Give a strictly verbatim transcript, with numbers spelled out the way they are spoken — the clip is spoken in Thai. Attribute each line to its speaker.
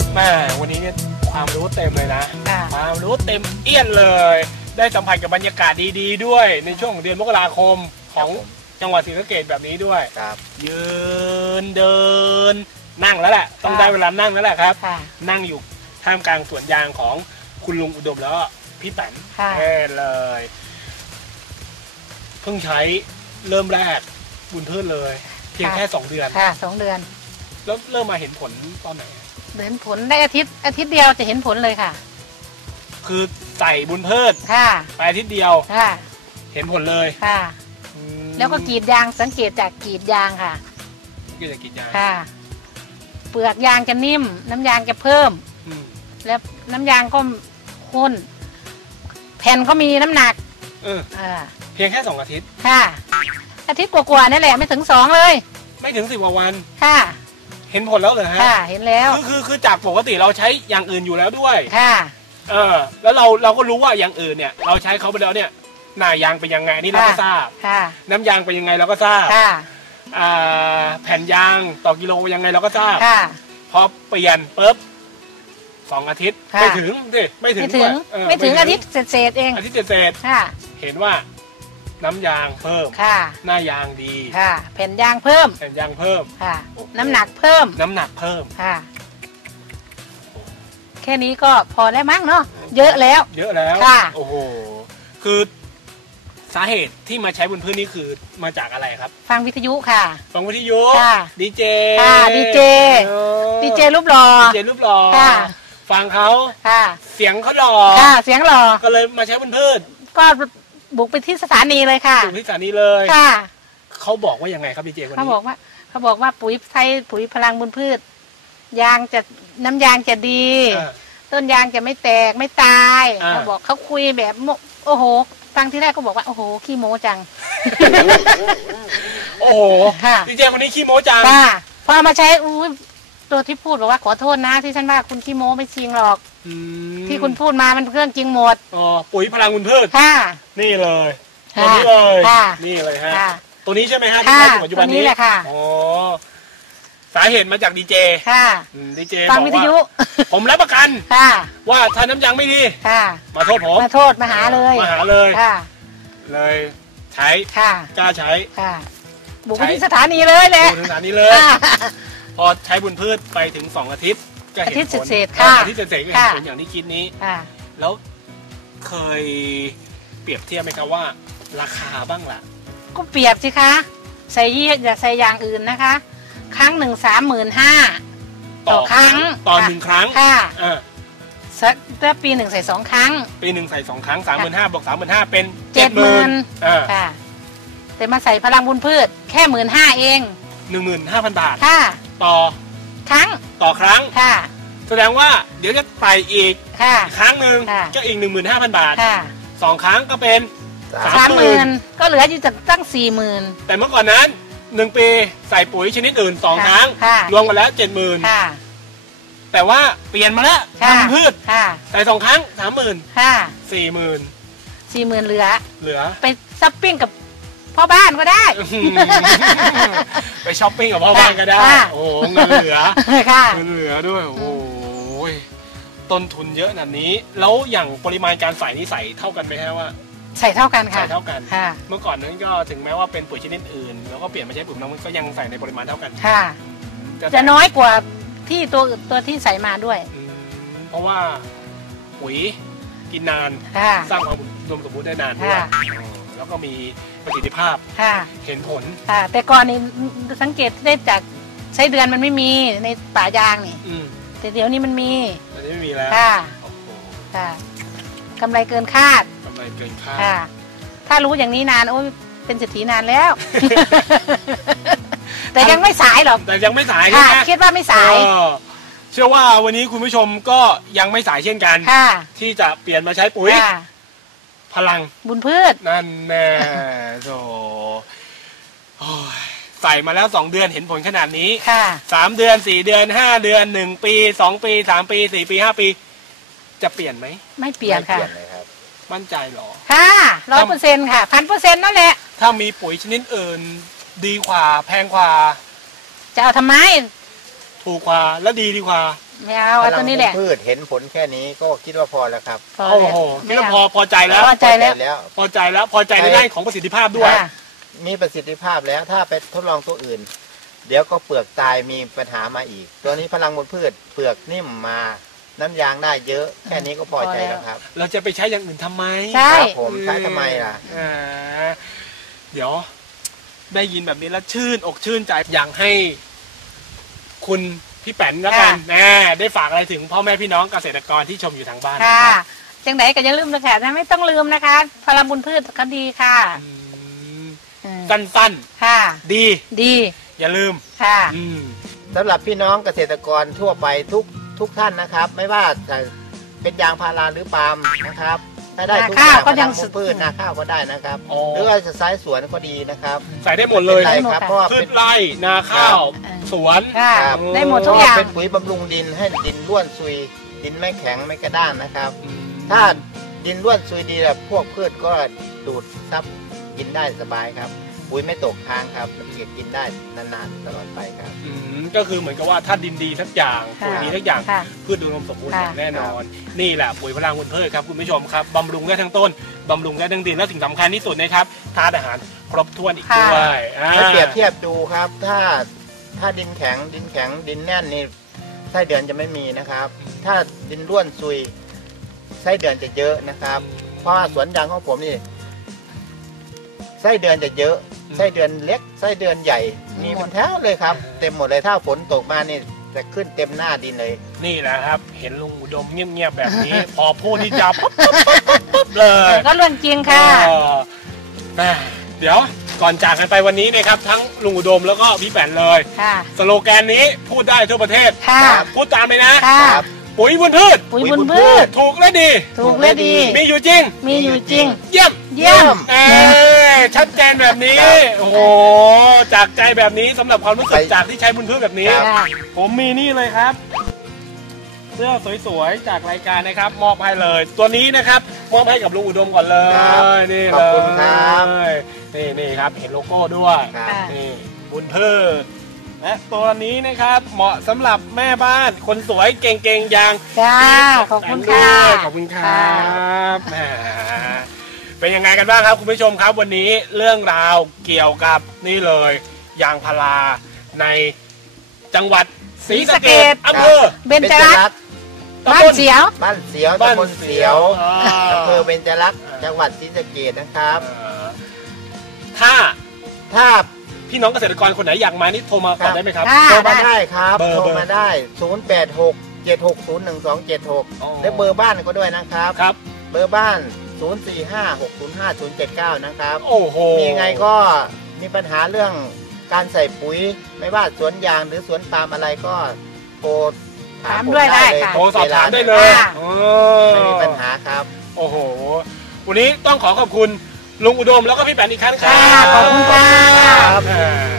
Speaker 1: แม่วันนี้เนี่ยความรู้เต็มเลยนะความรู้เต็มเอี้ยนเลยได้สัมผัสกับบรรยากาศดีๆด้วยในช่วงเดือนมกราคมของจังหวัดศรีสะเกษแบบนี้ด้วยยืนเดินนั่งแล้วแหละต้องได้เวลานั่งแล้วแหละครับนั่งอยู่ท่ามกลางสวนยางของคุณลุงอุดมแล้วพี่แตนแน่เลยเพิ่งใช้เริ่มแรกบุญพืชเลยเพียงแค่สองเดือน
Speaker 2: ค่ะสองเดือน
Speaker 1: แล้วเริ่มมาเห็นผลตอนไหน
Speaker 2: เห็นผลได้อาทิตย์อาทิตย์เดียวจะเห็นผลเลยค่ะ
Speaker 1: คือใส่บุญพืช
Speaker 2: ค่ะ
Speaker 1: ไปอาทิตย์เดียว
Speaker 2: ค่ะ
Speaker 1: เห็นผลเลย
Speaker 2: ค่ะแล้วก็กรีดยางสังเกตจากกรีดยางค่ะ
Speaker 1: ก็จะกรีดยาง
Speaker 2: ค่ะเปลือกยางจะนิ่มน้ำยางจะเพิ่มแล้วน้ำยางก็ข้นแผ่นก็มีน้ำหนัก
Speaker 1: เออเพียงแค่สองอาทิตย์
Speaker 2: ค่ะอาทิตย์กว่าๆนี่แหละไม่ถึงสองเลย
Speaker 1: ไม่ถึงสิบกว่าวัน
Speaker 2: ค่ะ
Speaker 1: เห็นผลแล้วเหรอฮะ
Speaker 2: ค่ะเห็นแล้ว
Speaker 1: คือคือคือจากปกติเราใช้อย่างอื่นอยู่แล้วด้วย
Speaker 2: ค่ะ
Speaker 1: เออแล้วเราเราก็รู้ว่าอย่างอื่นเนี่ยเราใช้เขาไปแล้วเนี่ยหน้ายางเป็นยังไงนี่เราก็ทราบ
Speaker 2: ค่ะ
Speaker 1: น้ำยางเป็นยังไงเราก็ทราบ
Speaker 2: ค่ะ
Speaker 1: อ่าแผ่นยางต่อกิโลยังไงเราก็ทราบ
Speaker 2: ค่ะ
Speaker 1: พอเปลี่ยนปุ๊บสองอาทิตย์ไม่ถึงสิไม่ถึง
Speaker 2: ไม่ถึงอาทิตย์เศษเอง
Speaker 1: อาทิตย์เศษ
Speaker 2: ค่ะเ
Speaker 1: ห็นว่าน้ำยางเพิ่ม
Speaker 2: ค่ะ
Speaker 1: หน้ายางดี
Speaker 2: ค่ะแผ่นยางเพิ่ม
Speaker 1: แผ่นยางเพิ่ม
Speaker 2: ค่ะน้ำหนักเพิ่ม
Speaker 1: น้ำหนักเพิ่ม
Speaker 2: ค่ะแค่นี้ก็พอแล้วมั้งเนาะเยอะแล้ว
Speaker 1: เยอะแล้ว
Speaker 2: ค่ะ
Speaker 1: โอ้โหคือสาเหตุที่มาใช้บนพื้นนี่คือมาจากอะไรครับ
Speaker 2: ฟังวิทยุค่ะ
Speaker 1: ฟังวิทยุ
Speaker 2: ค่ะ
Speaker 1: ดีเจ
Speaker 2: ค่ะดีเจดีเจรูปหล่อ
Speaker 1: ดีเจรูปหล่อ
Speaker 2: ค่ะ
Speaker 1: ฟังเขา
Speaker 2: ค่ะ
Speaker 1: เสียงเขาหล่อ
Speaker 2: ค่ะเสียงหล่อ
Speaker 1: ก็เลยมาใช้บนพื้น
Speaker 2: ก็บุกไปที่สถานีเลยค่ะ
Speaker 1: บุกที่สถานีเลย
Speaker 2: ค่ะ
Speaker 1: เขาบอกว่ายังไงครับดีเจคนนี้
Speaker 2: เขาบอกว่าเขาบอกว่าปุ๋ยไทยปุ๋ยพลังบนพืชยางจะน้ำยางจะดีต้นยางจะไม่แตกไม่ตายเขาบอกเขาคุยแบบโอ้โหฟังที่แรกก็บอกว่าโอ้โหขี้โม้จัง
Speaker 1: โอ้โหดีเจคนนี้ขี้โม้จัง
Speaker 2: ค่ะพอมาใช้อุ้ยตัวที่พูดบอกว่าขอโทษนะที่ฉันว่าคุณขี้โม้ไม่จริงหรอกที่คุณพูดมามันเรื่องจริงหมด
Speaker 1: อ๋อปุ๋ยพลังบนพืช
Speaker 2: ค่ะ
Speaker 1: นี่เลยตัวนี้เลยนี่เลยฮะตัวนี้ใช่ไหมฮะที่ใช้ปัจจุบันนี้
Speaker 2: แหละค่ะ
Speaker 1: อ๋อสาเหตุมาจากดีเจ
Speaker 2: ค่ะ
Speaker 1: ดีเจ
Speaker 2: ฟังวิทยุ
Speaker 1: ผมรับประกัน
Speaker 2: ค่ะ
Speaker 1: ว่าถ้าน้ำยางไม่ดี
Speaker 2: ค่ะ
Speaker 1: มาโทษผม
Speaker 2: มาโทษมาหาเลย
Speaker 1: มาหาเลย
Speaker 2: ค่ะ
Speaker 1: เลยใช้
Speaker 2: ค่ะ
Speaker 1: กล้าใช้
Speaker 2: ค่ะบุกไปที่สถานีเลยแหละ
Speaker 1: บุกถึงสถานีเลยพอใช้บุญพืชไปถึงสองอาทิตย์ก็เห็นผล
Speaker 2: เศษค่ะ
Speaker 1: อาทิตย์เศษก็เห็นผลอย่างที่คิดนี้แล้วเคยเปรียบเทียบไหมครับว่าราคาบ้างล่ะ
Speaker 2: ก็เปรียบสิคะใส่ยี่อย่าใส่อย่างอื่นนะคะครั้งหนึ่งสามหมื่นห้าต่อครั้ง
Speaker 1: ต่อหนึ่งครั้ง
Speaker 2: ค่ะ
Speaker 1: สัก
Speaker 2: แต่ปีหนึ่งใส่สองครั้ง
Speaker 1: ปีหนึ่งใส่สองครั้งสามหมื่นห้าบวกสามหมื่นห้าเป็น
Speaker 2: เจ็ดหมื่นค่ะแต่มาใส่พลังบุญพืชแค่หมื่นห้าเอง
Speaker 1: หนึ่งหมื่นห้าพันบาท
Speaker 2: ค่ะ
Speaker 1: ต่อ
Speaker 2: ครั้ง
Speaker 1: ต่อครั้ง
Speaker 2: ค่ะ
Speaker 1: แสดงว่าเดี๋ยวจะไปอีกครั้งหนึ่งก็อีกหนึ่งหมื่นห้าพันบาทสองครั้งก็เป็น
Speaker 2: สามหมื่นก็เหลืออยู่จากตั้งสี่หมื่น
Speaker 1: แต่เมื่อก่อนนั้นหนึ่งปีใส่ปุ๋ยชนิดอื่นสองครั้งรวมกันแล้วเจ็ดหมื่นแต่ว่าเปลี่ยนมาแล้วทำพืชใส่สองครั้งสามหมื่นสี่หมื่น
Speaker 2: สี่หมื่นเหลือ
Speaker 1: เหลือ
Speaker 2: ไปช้อปปิ้งกับพ่อบ้านก็ได้
Speaker 1: ไปช้อปปิ้งกับพ่อบ้านก็ได้โอ้เงินเหลือเงินเหลือด้วยโอ้ยต้นทุนเยอะแบบนี้แล้วอย่างปริมาณการใส่นี่ใส่เท่ากันไหมฮะว่า
Speaker 2: ใส่เท่ากันค่ะ
Speaker 1: ใส่เท่ากันเมื่อก่อนนั้นก็ถึงแม้ว่าเป็นปุ๋ยชนิดอื่นแล้วก็เปลี่ยนมาใช้ปุ๋ยน้ำมันก็ยังใส่ในปริมาณเท่ากัน
Speaker 2: ค่ะจะน้อยกว่าที่ตัวตัวที่ใส่มาด้วย
Speaker 1: เพราะว่าปุ๋ยกินนานสร้างความอุดมสมบูรณ์ได้นานด้วยแล้วก็มีประสิทธิภาพเห็นผล
Speaker 2: แต่ก่อนนี้สังเกตได้จากใช้เดือนมันไม่มีในป่ายางนี่แต่เดี๋ยวนี้มันมี
Speaker 1: ตอนนี้ไม่มีแล้ว
Speaker 2: ค่ะค่ะกำไรเกินคาด
Speaker 1: กำไรเกินคาด
Speaker 2: ถ้ารู้อย่างนี้นานโอ้ยเป็นเศรษฐีนานแล้วแต่ยังไม่สายหรอก
Speaker 1: แต่ยังไม่สายใช่ไหม
Speaker 2: คิดว่าไม่สาย
Speaker 1: เชื่อว่าวันนี้คุณผู้ชมก็ยังไม่สายเช่นกันที่จะเปลี่ยนมาใช้ปุ๋ยพลัง
Speaker 2: บุญพืช
Speaker 1: นั่นแน่โธ่ใส่มาแล้วสองเดือนเห็นผลขนาดนี้สามเดือนสี่เดือนห้าเดือนหนึ่งปีสองปีสามปีสี่ปีห้าปีจะเปลี่ยนไหม
Speaker 2: ไม่เปลี่ยนค่ะ
Speaker 1: มั่นใจหรอ
Speaker 2: ค่ะร้อยเปอร์เซ็นต์ค่ะพันเปอร์เซ็นต์นั่นแหละ
Speaker 1: ถ้ามีปุ๋ยชนิดอื่นดีกว่าแพงกว่า
Speaker 2: จะเอาทำไม
Speaker 1: ถูกกว่าและดีดีกว่า
Speaker 2: ไม่เอาเอาตัวนี้แหละ
Speaker 3: พืชเห็นผลแค่นี้ก็คิดว่าพอแล้วครับ
Speaker 2: พอ
Speaker 1: โอ้
Speaker 2: แล้ว
Speaker 1: โห
Speaker 2: ไม่
Speaker 1: นี่
Speaker 2: เอา
Speaker 1: พอพอใจแล้ว
Speaker 2: พอใจแล้ว
Speaker 3: แล้ว
Speaker 1: พอใจแล้วพอใจในด้านของประสิทธิภาพด้วย
Speaker 2: ค่ะ
Speaker 3: มีประสิทธิภาพแล้วถ้าไปทดลองตัวอื่น เดี๋ยวก็เปลือกตายมีปัญหามาอีก ตัวนี้พลังมูลพืชเปลือกนิ่มมาน้ำยางได้เยอะแค่นี้ก็พอใจแล้วครับ
Speaker 1: เราจะไปใช้อย่างอื่นทำไม
Speaker 2: ใช่
Speaker 3: ครับผมใช้ทำไมล่ะ
Speaker 1: อ่าเดี๋ยวได้ยินแบบนี้แล้วชื่นอกชื่นใจอยากให้คุณพี่แป๋นแล้วกันแน่ได้ฝากอะไรถึงพ่อแม่พี่น้องเกษตรกรที่ชมอยู่ทางบ้าน
Speaker 2: ค่ะ
Speaker 1: นะครับ
Speaker 2: จังไหนก็อย่าลืมนะคะนะไม่ต้องลืมนะคะพลังบุญพืชก็ดีค่ะ
Speaker 1: อืม
Speaker 2: อืม
Speaker 1: สั้น
Speaker 2: ค่ะ
Speaker 1: ๆ ดี
Speaker 2: ดี
Speaker 1: อย่าลืม
Speaker 2: ค่ะ
Speaker 1: อืม
Speaker 3: สำหรับพี่น้องเกษตรกรทั่วไปทุกทุกท่านนะครับ ไม่ว่าจะเป็นยางพาราหรือปาล์มนะครับ ถ้าได้ทุกอย่าง
Speaker 2: นาข้าวก็ยัง
Speaker 3: พลัมูลพืชนาข้าวก็ได้นะครับ
Speaker 1: อ๋อ
Speaker 3: หรือว่าจะใช้สวนก็ดีนะครับ
Speaker 1: ใส่ได้หมดเลย
Speaker 3: ไเป็นไรครับเพราะว่า
Speaker 1: พื
Speaker 3: เป็
Speaker 1: ช
Speaker 3: น
Speaker 1: ไร่นาข้าว
Speaker 2: ครับ
Speaker 1: สวน
Speaker 2: ค่ะ
Speaker 3: ครับ
Speaker 2: ได้หมดทุกอย่าง
Speaker 3: เป็นปุ๋ยบำรุงดินให้ดินร่วนซุย ดินไม่แข็งไม่กระด้างนะครับ
Speaker 1: อืม
Speaker 3: ถ้าดินร่วนซุยดีแบบพวกพืชก็ดูดซับกินได้สบายครับ ปุ๋ยไม่ตกค้างครับมันเก็บกินได้นานๆตลอดไปครับ
Speaker 1: อืมก็คือเหมือนกับว่าถ้าดินดีสักอย่างปุ๋ยดีสักอย่าง
Speaker 2: ค่ะ
Speaker 1: พืชอุดมสมบูรณ์
Speaker 2: ค่ะ
Speaker 1: อย่างแน่นอน นี่แหละปุ๋ยพลังบุญพืชครับคุณผู้ชมครับบำรุงได้ทั้งต้นบำรุงได้ทั้งดินและสิ่งสำคัญที่สุดนะครับธาตุอาหารครบถ้วนอีกด้วยอ่า
Speaker 3: ให้เปรียบเทียบดูครับ ถ้าถ้าดินแข็งดินแข็งดินแน่นนี่ไส้เดือนจะไม่มีนะครับ ถ้าดินร่วนซุยไส้เดือนจะเยอะนะครับ เพราะว่าสวนยางของผมนี่ไส้เดือนจะเยอะไส้เดือนเล็กไส้เดือนใหญ่
Speaker 2: มี
Speaker 3: มี
Speaker 2: หมด
Speaker 3: เป็นแถวเลยครับ เต็มหมดเลยถ้าฝนตกมานี่จะขึ้นเต็มหน้าดินเลย
Speaker 1: นี่แหละครับ เห็นลุงอุดมเงียบๆแบบนี้ พอพูดที่จะปุ๊บปุ๊บปุ๊บปุ๊บปุ๊บเลย
Speaker 2: ก็เรื่องจริงค่ะ
Speaker 1: เออแม่เดี๋ยวก่อนจากกันไปวันนี้นะครับ ทั้งลุงอุดมแล้วก็พี่แป๋นเลย
Speaker 2: ค่ะ
Speaker 1: สโลแกนนี้พูดได้ทั่วประเทศ
Speaker 2: ค่ะ
Speaker 1: พูดตามเลยนะ
Speaker 2: ค่ะ
Speaker 3: ครับ
Speaker 1: ปุ๋ยบุญพืช
Speaker 2: ปุ๋ยบุญพืช
Speaker 1: ถูกและดี
Speaker 2: ถูกและดี
Speaker 1: มีอยู่จริง
Speaker 2: มีอยู่จริง
Speaker 1: เยี่ยม
Speaker 2: เยี่ยม
Speaker 1: เอ้ยชัดเจนแบบนี้ โอ้โห จากใจแบบนี้สำหรับความรู้สึก
Speaker 3: ไป
Speaker 1: จากที่ใช้บุญพืชแบบนี้
Speaker 3: ครับ
Speaker 2: ค่ะ
Speaker 1: ผมมีนี่เลยครับ เสื้อสวยๆ จากรายการนะครับ มอบให้เลย ตัวนี้นะครับ มอบให้กับลุงอุดมก่อนเลย
Speaker 3: ครับ
Speaker 1: นี่
Speaker 3: ขอบคุณครับ
Speaker 1: เลยนี่นี่ครับ เห็นโลโก้ด้วย
Speaker 3: ครับ
Speaker 2: ค่ะ
Speaker 1: นี่บุญพืชและตัวนี้นะครับ เหมาะสำหรับแม่บ้านคนสวยเก่งๆอย่าง
Speaker 2: จ้า ขอบคุณค่ะ
Speaker 1: ขอบคุณครับแหมเป็นยังไงกันบ้างครับคุณผู้ชมครับ วันนี้เรื่องราวเกี่ยวกับนี่เลยยางพาราในจังหวัดศรีสะเกษอำเภอ
Speaker 2: เบญจรัตน์
Speaker 1: ตำ
Speaker 2: บ้า
Speaker 1: บ
Speaker 2: น
Speaker 1: ล
Speaker 2: เสียว
Speaker 3: บ้านเสียว
Speaker 1: บ้าน
Speaker 3: ตำบล
Speaker 1: เสี
Speaker 3: เสี
Speaker 1: ย
Speaker 3: ยว ว
Speaker 1: อ่า
Speaker 3: อำเภอเบญจรัตน์จังหวัดศรีสะเกษนะครับ
Speaker 1: อ่าถ้า
Speaker 3: ถ้า
Speaker 1: พี่น้องเกษตรกรคนไหนอยากมานี่โทรมาก่อนได้ไหมครับ
Speaker 2: ค่ะ
Speaker 3: โทรมาได้ครับ
Speaker 1: เบอร์
Speaker 3: โทร
Speaker 1: เบอร์
Speaker 3: มาได้ ศูนย์ แปด หก เจ็ด หก ศูนย์ หนึ่ง สอง เจ็ด หก
Speaker 1: อ๋อ
Speaker 3: และเบอร์บ้านก็ด้วยนะครับ
Speaker 1: ครับ
Speaker 3: เบอร์บ้าน ศูนย์ สี่ ห้า หก ศูนย์ ห้า ศูนย์ เจ็ด เก้า นะครับ
Speaker 1: โอ้โห
Speaker 3: มีไงก็มีปัญหาเรื่องการใส่ปุ๋ย ไม่ว่าสวนยางหรือสวนปาล์มอะไรก็โทรถาม
Speaker 2: ถาม
Speaker 3: ผม
Speaker 2: ด้วยได้
Speaker 3: เลย
Speaker 2: ค่ะ
Speaker 1: โทรสอบถามได้เลย
Speaker 2: ค่ะ
Speaker 1: อ๋อ
Speaker 3: ไม่มีปัญหาครับ
Speaker 1: โอ้โห วันนี้ต้องขอขอบคุณลุงอุดมแล้วก็พี่แป๋นอีกครั้งครั
Speaker 2: ค่ะ
Speaker 1: บ
Speaker 2: ขอบคุณค่ะ
Speaker 1: อ่า